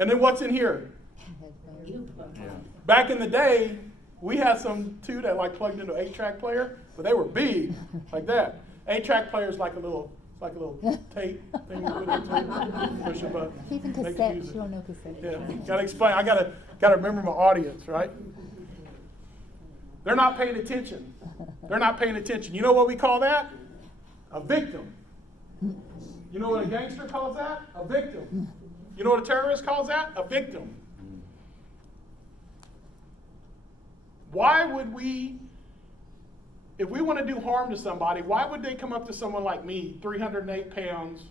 And then what's in here? Back in the day, we had some too that like plugged into an 8-track player, but they were big, like that. 8-track player is like a little tape thing you put into, push a button. Even cassettes, you don't know cassettes. Yeah, gotta explain. I gotta remember my audience, right? They're not paying attention. They're not paying attention. You know what we call that? A victim. You know what a gangster calls that? A victim. You know what a terrorist calls that? A victim. Why would we, if we want to do harm to somebody, why would they come up to someone like me, 308 pounds,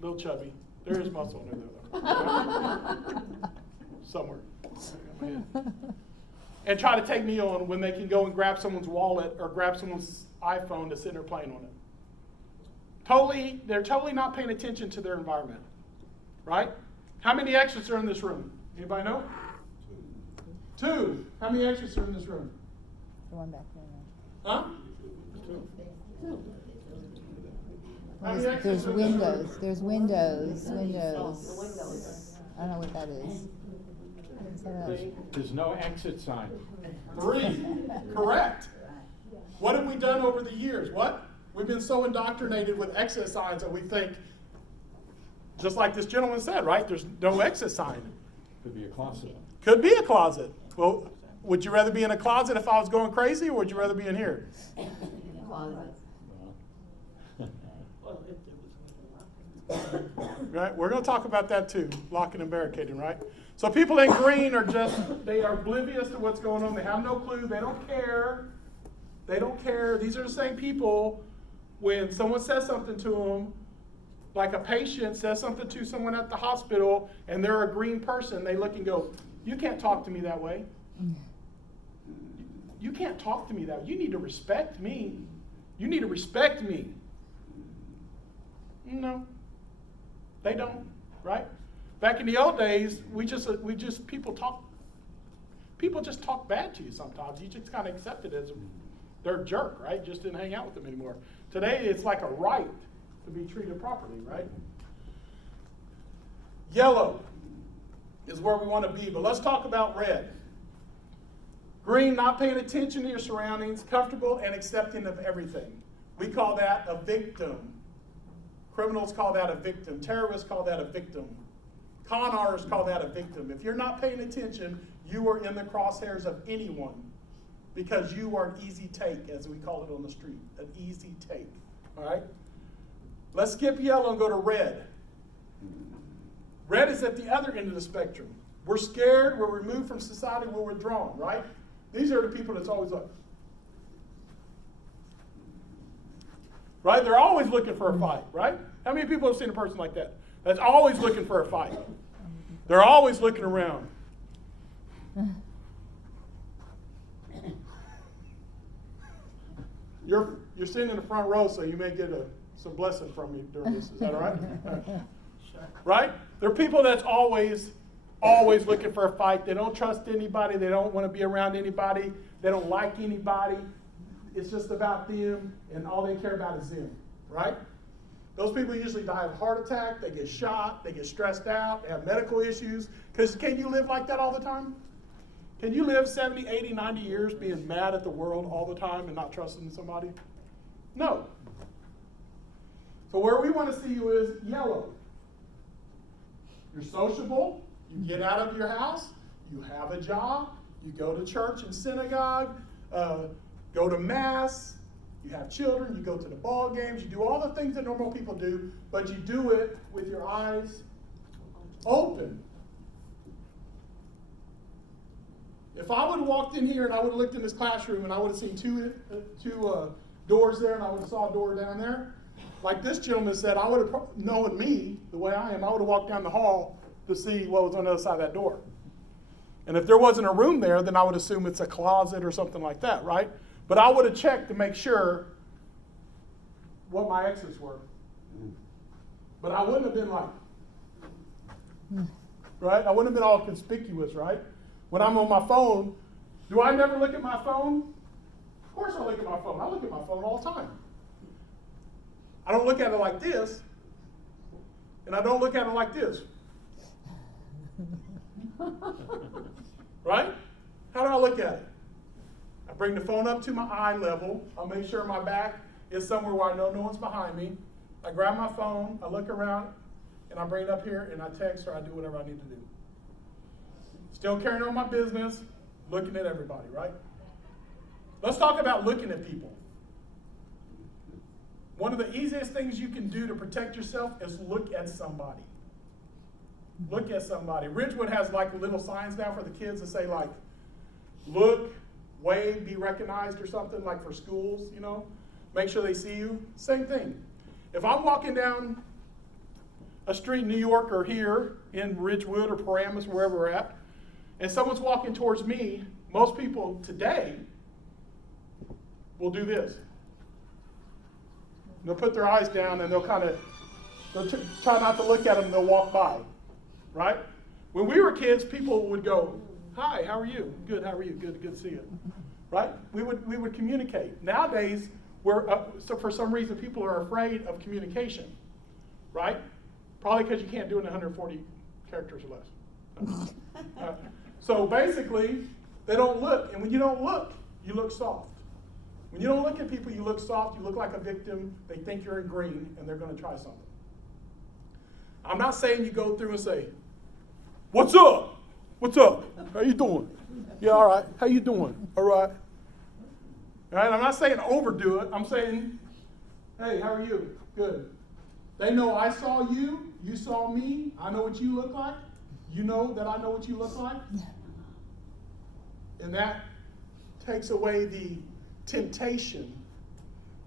little chubby? There is muscle in there, though. Somewhere. And try to take me on when they can go and grab someone's wallet or grab someone's iPhone to sit there playing on it. They're totally not paying attention to their environment, right? How many exits are in this room? Anybody know? 2. How many exits are in this room? The one back there. Huh? 2. How many exits There's are in this room? windows. There's windows. I don't know what that is. There's no exit sign. 3. Correct. What have we done over the years? What? We've been so indoctrinated with exit signs that we think, just like this gentleman said, right? There's no exit sign. Could be a closet. Could be a closet. Well, would you rather be in a closet if I was going crazy, or would you rather be in here? Right? We're going to talk about that too, locking and barricading, right? So people in green they are oblivious to what's going on. They have no clue. They don't care. They don't care. These are the same people when someone says something to them, like a patient says something to someone at the hospital and they're a green person, they look and go, you can't talk to me that way. You can't talk to me that way. You need to respect me. You need to respect me. No, they don't, right? Back in the old days, people just talk bad to you sometimes. You just kind of accept it as they're a jerk, right? Just didn't hang out with them anymore. Today, it's like a right to be treated properly, right? Yellow is where we want to be, but let's talk about red. Green, not paying attention to your surroundings, comfortable and accepting of everything. We call that a victim. Criminals call that a victim. Terrorists call that a victim. Con artists call that a victim. If you're not paying attention, you are in the crosshairs of anyone because you are an easy take, as we call it on the street, an easy take, all right? Let's skip yellow and go to red. Red is at the other end of the spectrum. We're scared, we're removed from society, we're withdrawn, right? These are the people that's always like, right? They're always looking for a fight, right? How many people have seen a person like that? That's always looking for a fight. They're always looking around. You're sitting in the front row, so you may get some blessing from me during this. Is that all right? Right? There are people that's always looking for a fight. They don't trust anybody. They don't want to be around anybody. They don't like anybody. It's just about them, and all they care about is them, right? Those people usually die of a heart attack. They get shot. They get stressed out. They have medical issues. Because can you live like that all the time? Can you live 70, 80, 90 years being mad at the world all the time and not trusting somebody? No. So where we want to see you is yellow. You're sociable. You get out of your house. You have a job. You go to church and synagogue. Go to mass. You have children. You go to the ball games. You do all the things that normal people do, but you do it with your eyes open. If I would have walked in here and I would have looked in this classroom and I would have seen two doors there and I would have saw a door down there, like this gentleman said, I would have, knowing me the way I am, I would have walked down the hall to see what was on the other side of that door. And if there wasn't a room there, then I would assume it's a closet or something like that, right? But I would have checked to make sure what my exits were. But I wouldn't have been like, right? I wouldn't have been all conspicuous, right? When I'm on my phone, do I never look at my phone? Of course I look at my phone. I look at my phone all the time. I don't look at it like this, and I don't look at it like this. Right? How do I look at it? I bring the phone up to my eye level. I'll make sure my back is somewhere where I know no one's behind me. I grab my phone, I look around, and I bring it up here, and I text or I do whatever I need to do. Still carrying on my business, looking at everybody, right? Let's talk about looking at people. One of the easiest things you can do to protect yourself is look at somebody. Look at somebody. Ridgewood has like little signs now for the kids that say like, look, wave, be recognized or something, like for schools, you know. Make sure they see you. Same thing. If I'm walking down a street in New York or here in Ridgewood or Preparedness, wherever we're at, and someone's walking towards me, most people today will do this. They'll put their eyes down and they'll try not to look at them and they'll walk by, right? When we were kids, people would go, hi, how are you? Good, how are you? Good to see you, right? We would communicate. Nowadays, so for some reason, people are afraid of communication, right? Probably because you can't do it in 140 characters or less. So basically, they don't look. And when you don't look, you look soft. When you don't look at people, you look soft. You look like a victim. They think you're in green, and they're going to try something. I'm not saying you go through and say, what's up? What's up? How you doing? Yeah, all right. How you doing? All right. All right, I'm not saying overdo it. I'm saying, hey, how are you? Good. They know I saw you. You saw me. I know what you look like. You know that I know what you look like. And that takes away the temptation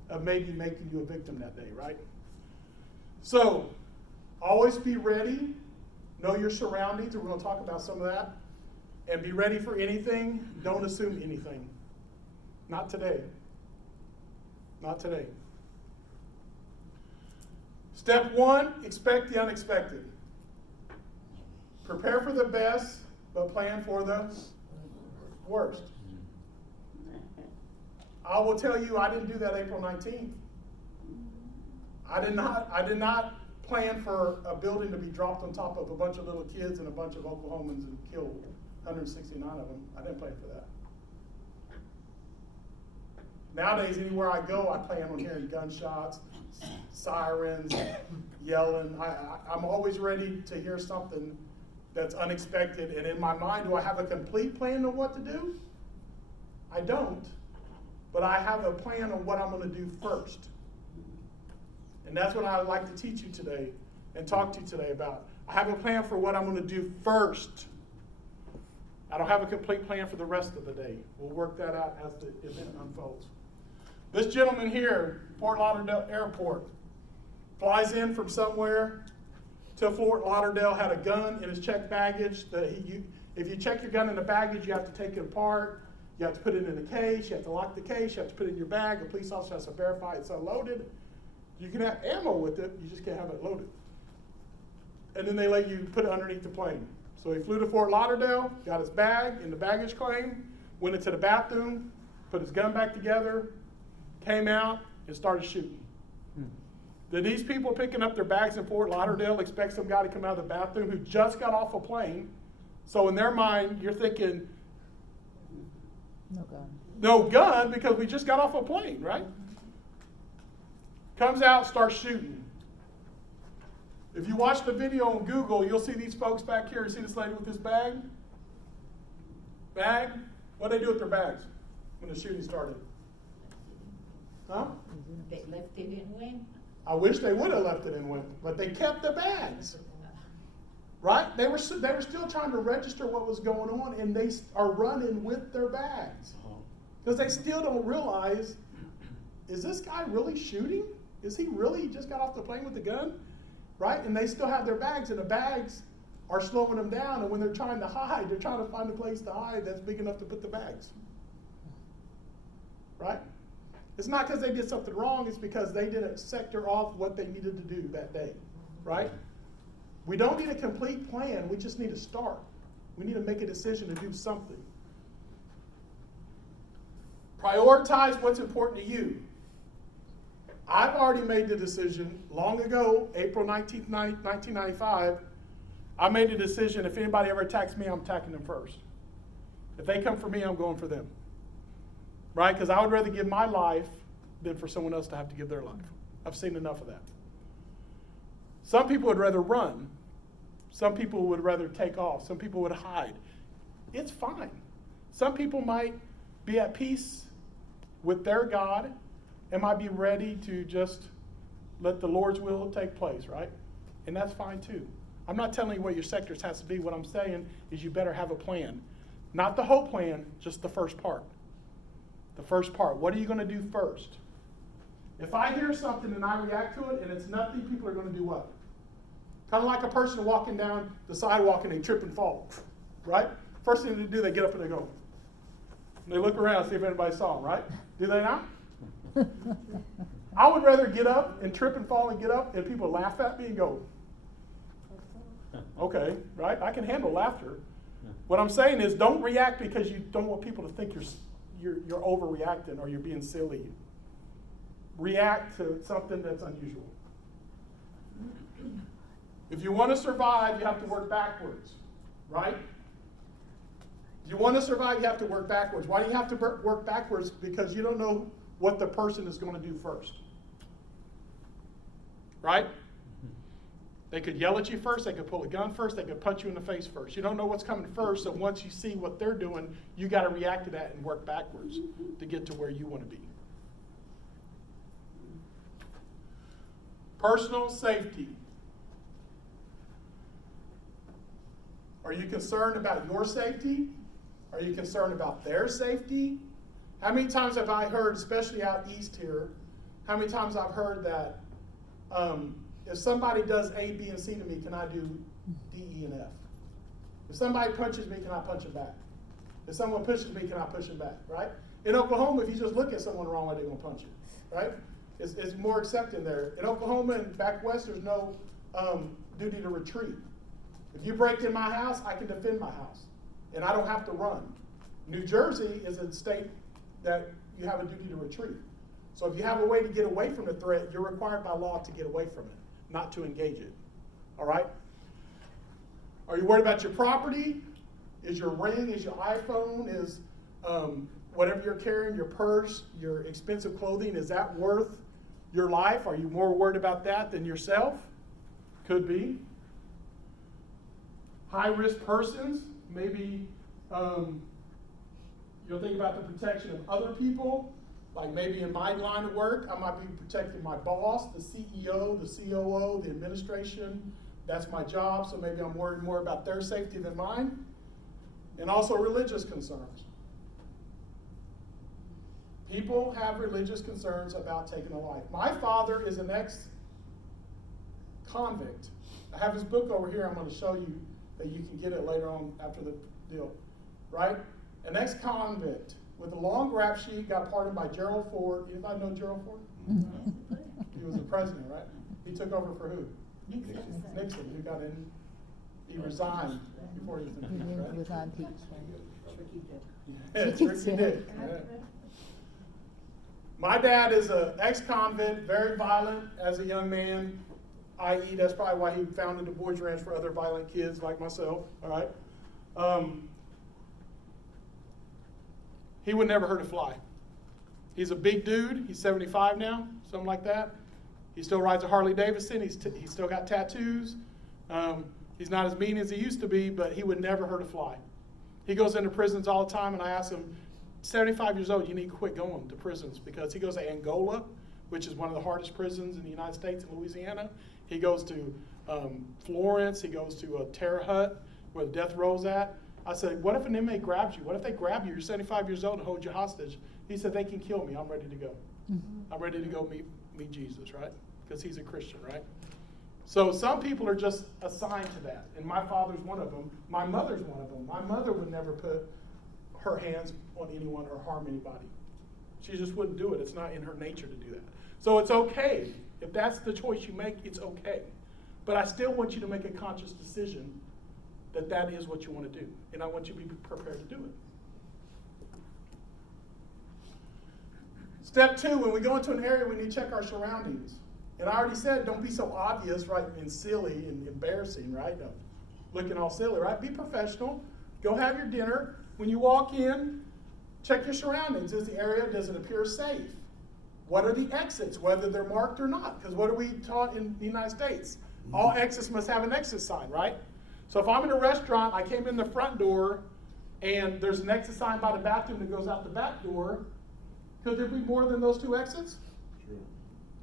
of maybe making you a victim that day, right? So, always be ready. Know your surroundings. We're going to talk about some of that. And be ready for anything. Don't assume anything. Not today. Not today. Step 1, expect the unexpected. Prepare for the best, but plan for the worst. I will tell you, I didn't do that April 19th. I did not plan for a building to be dropped on top of a bunch of little kids and a bunch of Oklahomans and kill 169 of them. I didn't plan for that. Nowadays, anywhere I go, I plan on hearing gunshots, sirens, yelling. I'm always ready to hear something that's unexpected. And in my mind, do I have a complete plan of what to do? I don't. But I have a plan on what I'm going to do first. And that's what I would like to teach you today and talk to you today about. I have a plan for what I'm going to do first. I don't have a complete plan for the rest of the day. We'll work that out as the event unfolds. This gentleman here, Fort Lauderdale Airport, flies in from somewhere to Fort Lauderdale, had a gun in his checked baggage. If you check your gun in the baggage, you have to take it apart. You have to put it in a case. You have to lock the case. You have to put it in your bag. The police officer has to verify it's unloaded. You can have ammo with it. You just can't have it loaded. And then they let you put it underneath the plane. So he flew to Fort Lauderdale, got his bag in the baggage claim, went into the bathroom, put his gun back together, came out, and started shooting. Did these people picking up their bags in Fort Lauderdale expect some guy to come out of the bathroom who just got off a plane? So in their mind, you're thinking, No gun. no gun because we just got off a plane, right? Comes out, starts shooting. If you watch the video on Google, you'll see these folks back here. You see this lady with this bag? Bag? What did they do with their bags when the shooting started? Huh? They left it and went. I wish they would have left it and went, but they kept the bags. Right? They were still trying to register what was going on, and they are running with their bags. Because they still don't realize, is this guy really shooting? Is he really just got off the plane with the gun? Right? And they still have their bags, and the bags are slowing them down, and when they're trying to hide, they're trying to find a place to hide that's big enough to put the bags. Right? It's not because they did something wrong, it's because they didn't sector off what they needed to do that day. Right? We don't need a complete plan, we just need to start. We need to make a decision to do something. Prioritize what's important to you. I've already made the decision long ago, April 19th, 1995. I made a decision, if anybody ever attacks me, I'm attacking them first. If they come for me, I'm going for them. Right? Because I would rather give my life than for someone else to have to give their life. I've seen enough of that. Some people would rather run. Some people would rather take off. Some people would hide. It's fine. Some people might be at peace with their God and might be ready to just let the Lord's will take place, right? And that's fine too. I'm not telling you what your sectors has to be. What I'm saying is you better have a plan. Not the whole plan, just the first part. The first part. What are you going to do first? If I hear something and I react to it and it's nothing, people are going to do what? Kind of like a person walking down the sidewalk and they trip and fall, right? First thing they do, they get up and they go. And they look around and see if anybody saw them, right? Do they not? I would rather get up and trip and fall and get up and people laugh at me and go, okay, right? I can handle laughter. What I'm saying is don't react because you don't want people to think you're overreacting or you're being silly. React to something that's unusual. If you want to survive, you have to work backwards, right? If you want to survive, you have to work backwards. Why do you have to work backwards? Because you don't know what the person is going to do first. Right? They could yell at you first, they could pull a gun first, they could punch you in the face first. You don't know what's coming first, so once you see what they're doing, you got to react to that and work backwards to get to where you want to be. Personal safety. Are you concerned about your safety? Are you concerned about their safety? How many times have I heard, especially out east here, how many times I've heard that if somebody does A, B, and C to me, can I do D, E, and F? If somebody punches me, can I punch them back? If someone pushes me, can I push them back, right? In Oklahoma, if you just look at someone the wrong way, they're going to punch you, right? It's more accepted there. In Oklahoma and back west, there's no duty to retreat. If you break in my house, I can defend my house, and I don't have to run. New Jersey is a state that you have a duty to retreat. So if you have a way to get away from the threat, you're required by law to get away from it, not to engage it. All right? Are you worried about your property? Is your ring, is your iPhone, is whatever you're carrying, your purse, your expensive clothing, is that worth your life? Are you more worried about that than yourself? Could be. High-risk persons, maybe you'll think about the protection of other people. Like maybe in my line of work, I might be protecting my boss, the CEO, the COO, the administration. That's my job, so maybe I'm worried more about their safety than mine. And also religious concerns. People have religious concerns about taking a life. My father is an ex-convict. I have his book over here. I'm going to show you that you can get it later on after the deal. Right? An ex-convict with a long rap sheet, got pardoned by Gerald Ford. Anybody know Gerald Ford? He was the president, right? He took over for who? Nixon, who got in. He resigned before he was impeached, right? He was on teach. Yeah, Tricky Dick. Yeah. My dad is an ex-convict, very violent as a young man, i.e. that's probably why he founded the Boys Ranch for other violent kids like myself, all right? He would never hurt a fly. He's a big dude. He's 75 now, something like that. He still rides a Harley Davidson. He's still got tattoos. He's not as mean as he used to be, but he would never hurt a fly. He goes into prisons all the time, and I ask him, 75 years old, you need to quit going to prisons, because he goes to Angola, which is one of the hardest prisons in the United States and Louisiana. He goes to Florence. He goes to a Terre Haute, where the death row's at. I said, what if an inmate grabs you? What if they grab you? You're 75 years old and hold you hostage. He said, they can kill me. I'm ready to go. I'm ready to go meet Jesus, right? Because he's a Christian, right? So some people are just assigned to that. And my father's one of them. My mother's one of them. My mother would never put her hands on anyone or harm anybody. She just wouldn't do it. It's not in her nature to do that. So it's okay. If that's the choice you make, it's okay. But I still want you to make a conscious decision that that is what you want to do. And I want you to be prepared to do it. Step 2, when we go into an area, we need to check our surroundings. And I already said, don't be so obvious, right, and silly and embarrassing, right? No. looking all silly, right? Be professional. Go have your dinner. When you walk in, check your surroundings. Is the area, does it appear safe? What are the exits, whether they're marked or not? Because what are we taught in the United States? All exits must have an exit sign, right? So if I'm in a restaurant, I came in the front door, and there's an exit sign by the bathroom that goes out the back door, could there be more than those 2 exits? True.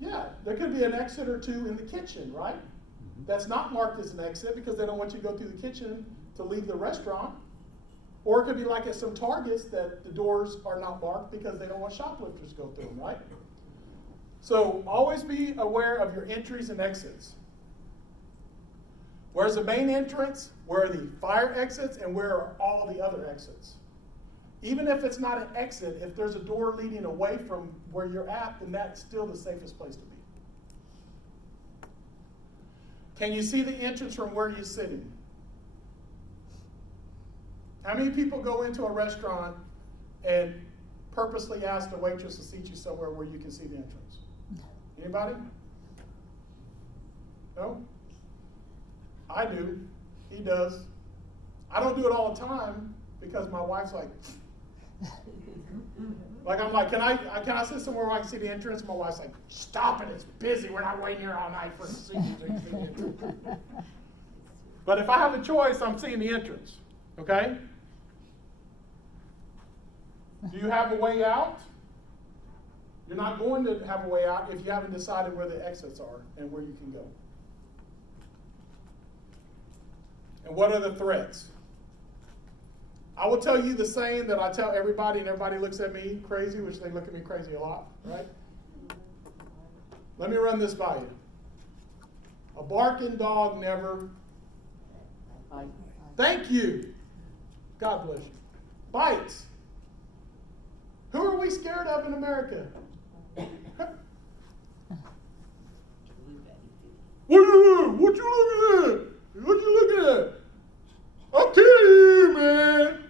Yeah, there could be an exit or 2 in the kitchen, right? That's not marked as an exit because they don't want you to go through the kitchen to leave the restaurant. Or it could be like at some Targets that the doors are not marked because they don't want shoplifters to go through them, right? So always be aware of your entries and exits. Where's the main entrance? Where are the fire exits? And where are all the other exits? Even if it's not an exit, if there's a door leading away from where you're at, then that's still the safest place to be. Can you see the entrance from where you're sitting? How many people go into a restaurant and purposely ask the waitress to seat you somewhere where you can see the entrance? Anybody? No? I do. He does. I don't do it all the time because my wife's like, I'm like, can I sit somewhere where I can see the entrance? My wife's like, stop it, it's busy. We're not waiting here all night for the seat. But if I have a choice, I'm seeing the entrance. Okay? Do you have a way out? You're not going to have a way out if you haven't decided where the exits are and where you can go. And what are the threats? I will tell you the saying that I tell everybody, and everybody looks at me crazy, which they look at me crazy a lot, right? Let me run this by you. A barking dog never. Thank you. God bless you. Bites. Who are we scared of in America? What you looking at? What you looking at? I'll kill you, man.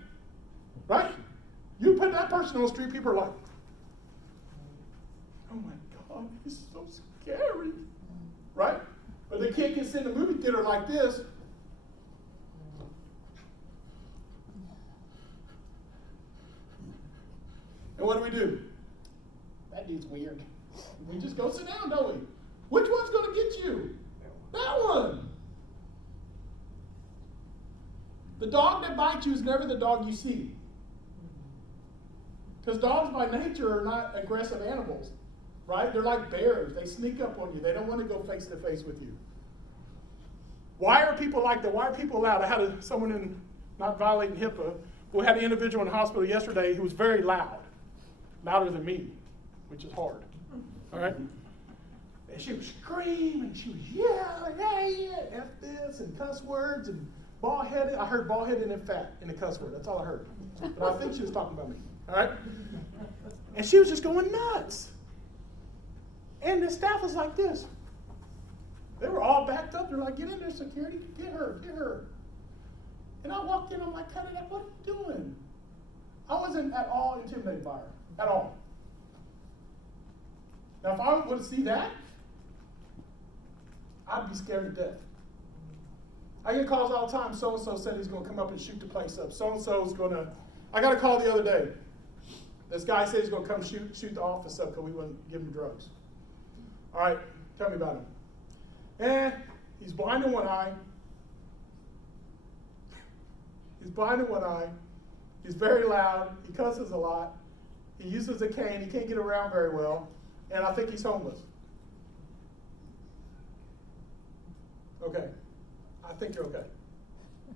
Right? You put that person on the street, people are like, oh my God, he's so scary. Right? But the kid can sit in the movie theater like this. And what do? That dude's weird. We just go sit down, don't we? Which one's going to get you? That one. The dog that bites you is never the dog you see. Because dogs by nature are not aggressive animals, right? They're like bears. They sneak up on you. They don't want to go face to face with you. Why are people like that? Why are people loud? I had someone in, not violating HIPAA, who had an individual in the hospital yesterday who was very loud. Louder than me, which is hard. All right? And she was screaming, she was yelling, hey, F this, and cuss words, and bald-headed. I heard bald-headed and fat in the cuss word. That's all I heard. But I think she was talking about me. All right? And she was just going nuts. And the staff was like this. They were all backed up. They're like, get in there, security. Get her, get her. And I walked in, I'm like, cut it up. What are you doing? I wasn't at all intimidated by her. At all. Now, if I would see that, I'd be scared to death. I get calls all the time. So-and-so said he's going to come up and shoot the place up. So-and-so's going to... I got a call the other day. This guy said he's going to come shoot the office up because we wouldn't give him drugs. All right, tell me about him. He's blind in one eye. He's blind in one eye. He's very loud. He cusses a lot. He uses a cane. He can't get around very well. And I think he's homeless. Okay. I think you're okay.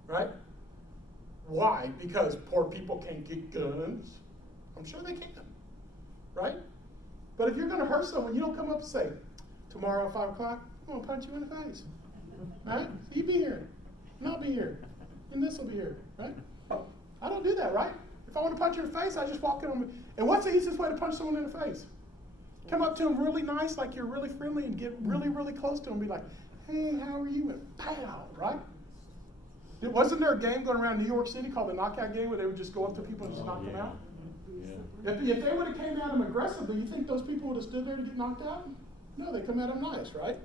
Right? Why? Because poor people can't get guns. I'm sure they can. Right? But if you're going to hurt someone, you don't come up and say, tomorrow at 5 o'clock, I'm going to punch you in the face. Right? You be here. And I'll be here. And this will be here. Right? I don't do that, right? If I want to punch you in the face, I just walk in on. And what's the easiest way to punch someone in the face? Come up to them really nice, like you're really friendly, and get really, really close to them and be like, hey, how are you? And pow, right? Wasn't there a game going around New York City called the knockout game where they would just go up to people and just knock them out? Yeah. If they would have came at them aggressively, you think those people would have stood there to get knocked out? No, they come at them nice, right?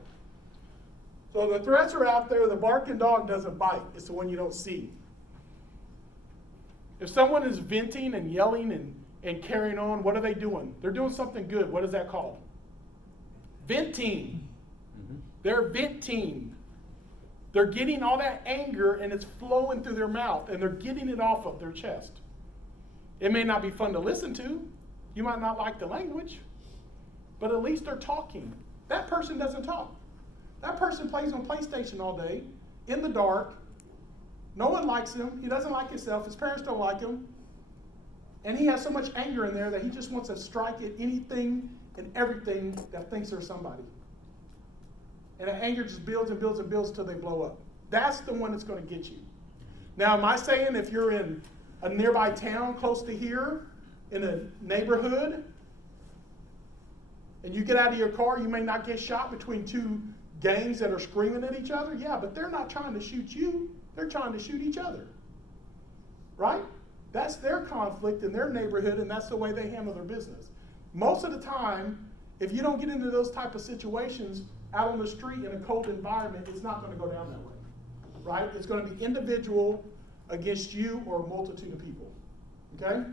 So the threats are out there. The barking dog doesn't bite. It's the one you don't see. If someone is venting and yelling and carrying on, what are they doing? They're doing something good. What is that called? Venting. Mhm. They're venting. They're getting all that anger and it's flowing through their mouth and they're getting it off of their chest. It may not be fun to listen to. You might not like the language, but at least they're talking. That person doesn't talk. That person plays on PlayStation all day, in the dark. No one likes him. He doesn't like himself. His parents don't like him. And he has so much anger in there that he just wants to strike at anything and everything that thinks they're somebody. And that anger just builds and builds and builds until they blow up. That's the one that's going to get you. Now, am I saying if you're in a nearby town close to here, in a neighborhood, and you get out of your car, you may not get shot between two gangs that are screaming at each other? Yeah, but they're not trying to shoot you. They're trying to shoot each other. Right? That's their conflict in their neighborhood, and that's the way they handle their business. Most of the time, if you don't get into those type of situations out on the street in a cold environment, it's not going to go down that way. Right? It's going to be individual against you or a multitude of people. Okay?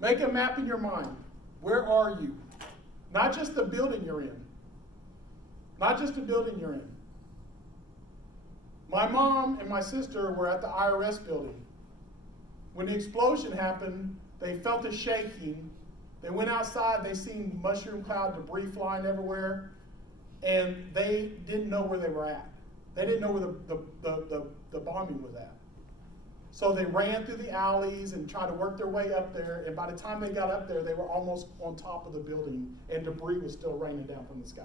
Make a map in your mind. Where are you? Not just the building you're in. Not just the building you're in. My mom and my sister were at the IRS building. When the explosion happened, they felt it shaking. They went outside, they seen mushroom cloud debris flying everywhere, and they didn't know where they were at. They didn't know where the bombing was at. So they ran through the alleys and tried to work their way up there, and by the time they got up there, they were almost on top of the building, and debris was still raining down from the sky.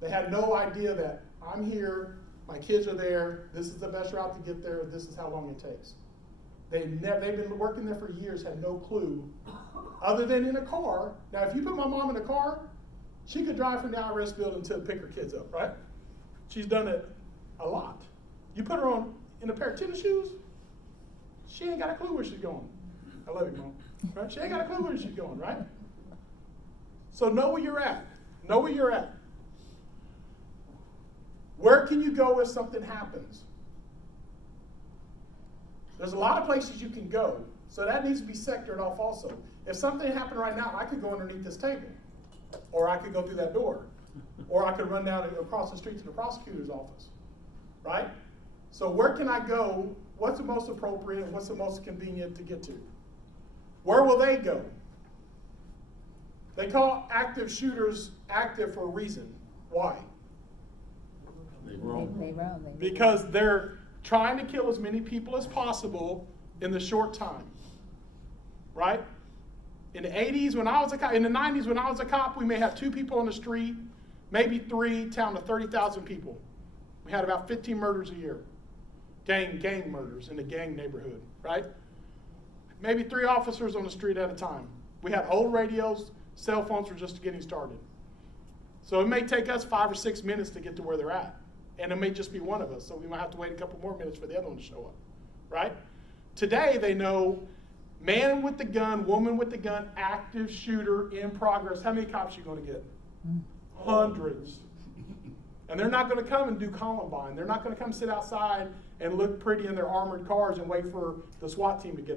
They had no idea that I'm here, my kids are there, this is the best route to get there, this is how long it takes. They've been working there for years, had no clue, other than in a car. Now, if you put my mom in a car, she could drive from the IRS building to pick her kids up, right? She's done it a lot. You put her on in a pair of tennis shoes, she ain't got a clue where she's going. I love you, Mom. Right? She ain't got a clue where she's going, right? So know where you're at. Know where you're at. Where can you go if something happens? There's a lot of places you can go, so that needs to be sectored off also. If something happened right now, I could go underneath this table, or I could go through that door, or I could run down across the street to the prosecutor's office, right? So where can I go? What's the most appropriate and what's the most convenient to get to? Where will they go? They call active shooters active for a reason. Why? They They roam. roam. Because they're trying to kill as many people as possible in the short time. Right? In the 80s, when I was a cop, in the 90s, when I was a cop, we may have 2 people on the street, maybe 3, town of 30,000 people. We had about 15 murders a year. Gang murders in the gang neighborhood, right? Maybe 3 officers on the street at a time. We had old radios, cell phones were just getting started. So it may take us 5 or 6 minutes to get to where they're at. And it may just be one of us, so we might have to wait a couple more minutes for the other one to show up, right? Today they know man with the gun, woman with the gun, active shooter in progress. How many cops are you going to get? Hundreds. And they're not going to come and do Columbine. They're not going to come sit outside and look pretty in their armored cars and wait for the SWAT team to get